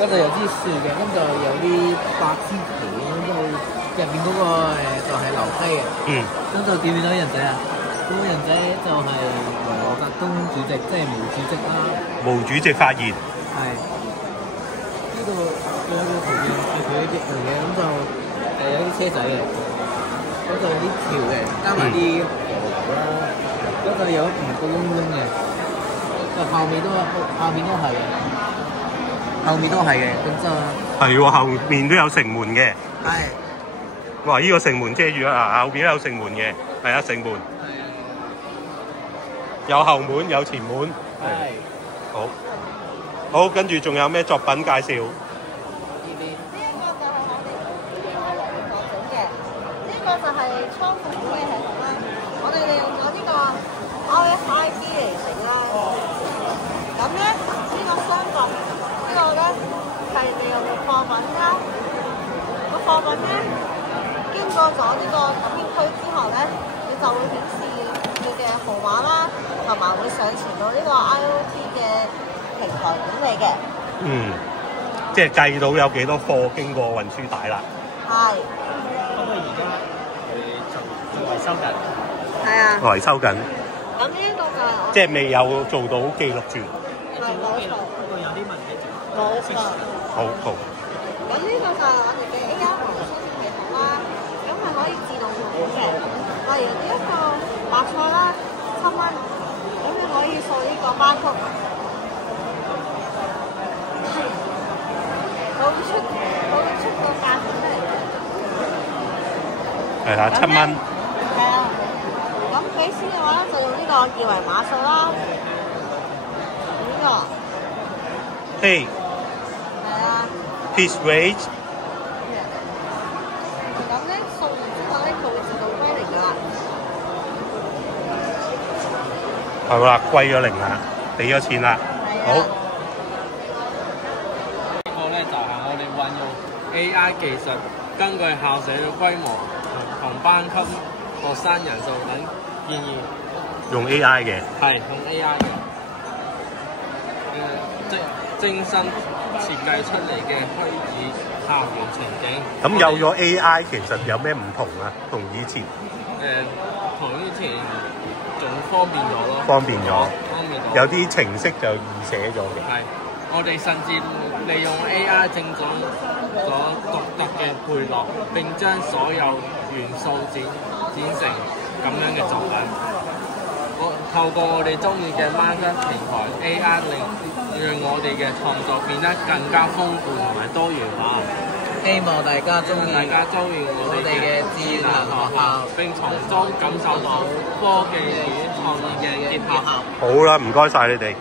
嗰度有支樹嘅，咁就有啲白枝皮，咁就入邊嗰個就係樓梯嘅。嗯。咁就見唔見到人仔啊？嗰個人仔就係毛澤東主席，即係毛主席啦。毛主席發言。係。呢度有個圖片係佢一隻嚟嘅，咁就有啲車仔嘅，咁就有啲橋嘅，加埋啲河啦，咁就有唔個窿窿嘅，就後面都係嘅。後面都係嘅，咁就係喎，後面都有城門嘅。係。哇！呢個城門遮住啊，後邊都有城門嘅，係啊，城門。係啊。有後門，有前門。係。好。好，跟住仲有咩作品介紹？呢一個就係我哋整嘅，呢個就係倉庫管理系統啦。我哋利用咗呢個 RFID 嚟整啦。咁咧，呢個箱角呢個咧係利用貨品啦。個貨品咧經過咗呢個感應區之後咧，你就會顯示你嘅號碼啦，同埋會上傳到呢個 IoT 嘅平台管理嘅。嗯，即係計到有幾多貨經過運輸帶啦。係。不過而家佢就維修緊。係啊。維修緊。咁呢個就係我即係未有做到記錄住。冇錯。不過有啲問題就冇錯。好好。咁呢個就係我哋嘅 AI 航空商業系統啦，咁係可以自動付款嘅。例如呢一個白菜啦，7蚊，咁你可以掃呢個巴曲，佢會出個價錢出嚟嘅。係啦，7蚊。係啊。咁俾錢嘅話咧，就用呢個二維碼掃啦。呢個。Hey。係啊。Please wait。咁咧掃完之後咧，佢會自動歸零㗎啦。係啦，歸咗零啦，俾咗錢啦。好。呢個咧就係我哋運用 AI 技術，根據校舍嘅規模同班級學生人數等建議。用 AI 嘅。係用 AI 嘅。精心設計出嚟嘅虛擬校園情景。咁有咗 AI 其實有咩唔同啊？同以前？同以前仲方便咗咯。方便咗。方便咗。有啲程式就易寫咗嘅。係，我哋甚至利用 AI 正咗獨特嘅配樂，並將所有元素剪成咁樣嘅作品。透過我哋中意嘅 Minecraft 平台 AI 讓我哋嘅創作變得更加豐富同埋多元化。希望大家中意我哋嘅智能學校，並從中感受到科技與創意嘅結合。好啦，唔該晒你哋。